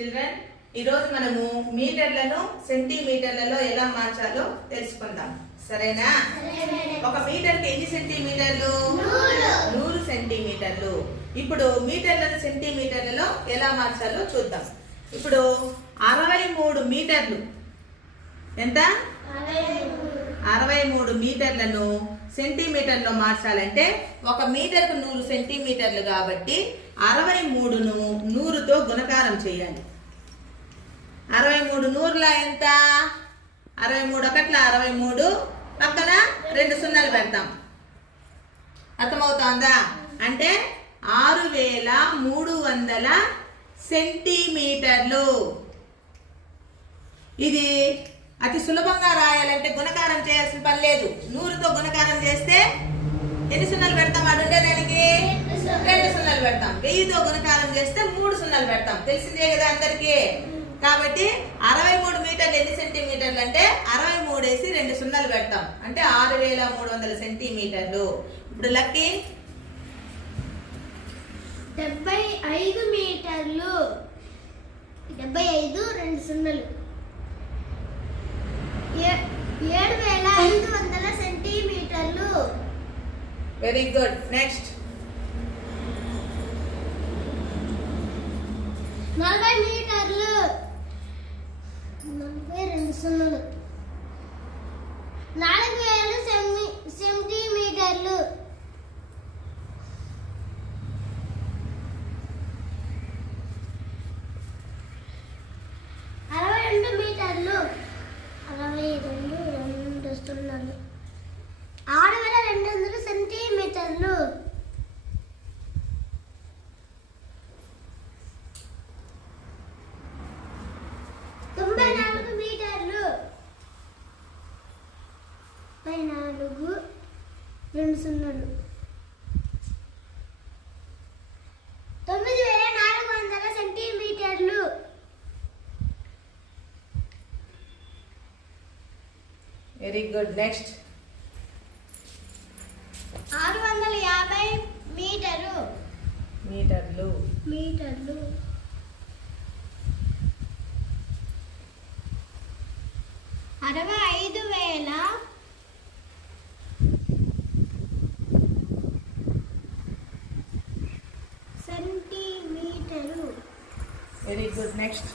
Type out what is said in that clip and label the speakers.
Speaker 1: Children ఈరోజు మనము మీటర్లను సెంటీమీటర్లలో ఎలా మార్చాలో తెలుసుకుందాం. సరేనా? ఒక మీటర్కి ఎన్ని సెంటీమీటర్లు నూరు. సెంటీమీటర్లు ఇప్పుడు మీటర్లను సెంటీమీటర్లలో ఎలా మార్చాలో చూద్దాం. ఇప్పుడు అరవై మూడు మీటర్లు. ఎంత? అరవై మూడు మీటర్లను సెంటీమీటర్లో మార్చాలంటే ఒక మీటర్కు నూరు సెంటీమీటర్లు కాబట్టి అరవై మూడును నూరుతో గుణకారం చేయాలి. అరవై మూడు నూరుల ఎంత? అరవై మూడు ఒకట్ల అరవై మూడు పక్కన రెండు సున్నాలు పెడతాం. అర్థమవుతోందా? అంటే ఆరు వేల మూడు వందల సెంటీమీటర్లు. ఇది అతి సులభంగా రాయాలంటే గుణకారం చేయాల్సిన పని లేదు. నూరుతో గుణకారం చేస్తే ఎన్ని సున్నాలు పెడతాం వాడు ఉండేదానికి రెండు సున్నాలు పెడతాం. వెయ్యితో గుణకారం చేస్తే మూడు సున్నాలు పెడతాం. తెలిసిందే కదా అందరికి? కాబట్టి అరవై మూడు మీటర్లు ఎన్ని సెంటీమీటర్లు అంటే అరవై మూడు వేసి రెండు సున్నాలు పెడతాం. అంటే ఆరు వేల మూడు వందల సెంటీమీటర్లు. ఇప్పుడు లక్కీ?
Speaker 2: డెబ్బై ఐదు మీటర్లు. డెబ్బై ఐదు రెండు సున్నలు ఏ- ఏడు వేల ఐదు వందల సెంటీమీటర్లు
Speaker 1: వెరీ గుడ్ నెక్స్ట్
Speaker 2: నలభై మీటర్లు. నలభై రెండు సున్నలు నాలుగు వేలు సెమి సెంటీమీటర్లు. అరవై రెండు మీటర్లు. అరవై రెండు రెండు సున్నలు ఆరు వేల రెండు వందల సెంటీమీటర్లు తొంభై నాలుగు మీటర్లు తొంభై నాలుగు రెండు సున్నాలు. తొమ్మిది వేల నాలుగు వందల సెంటీమీటర్లు.
Speaker 1: వెరీ గుడ్ నెక్స్ట్
Speaker 2: ఆరు వందల యాభై మీటరు
Speaker 1: మీటర్లు.
Speaker 2: మీటర్లు. అరవై ఐదు వేల సెంటీమీటరు
Speaker 1: వెరీ గుడ్ నెక్స్ట్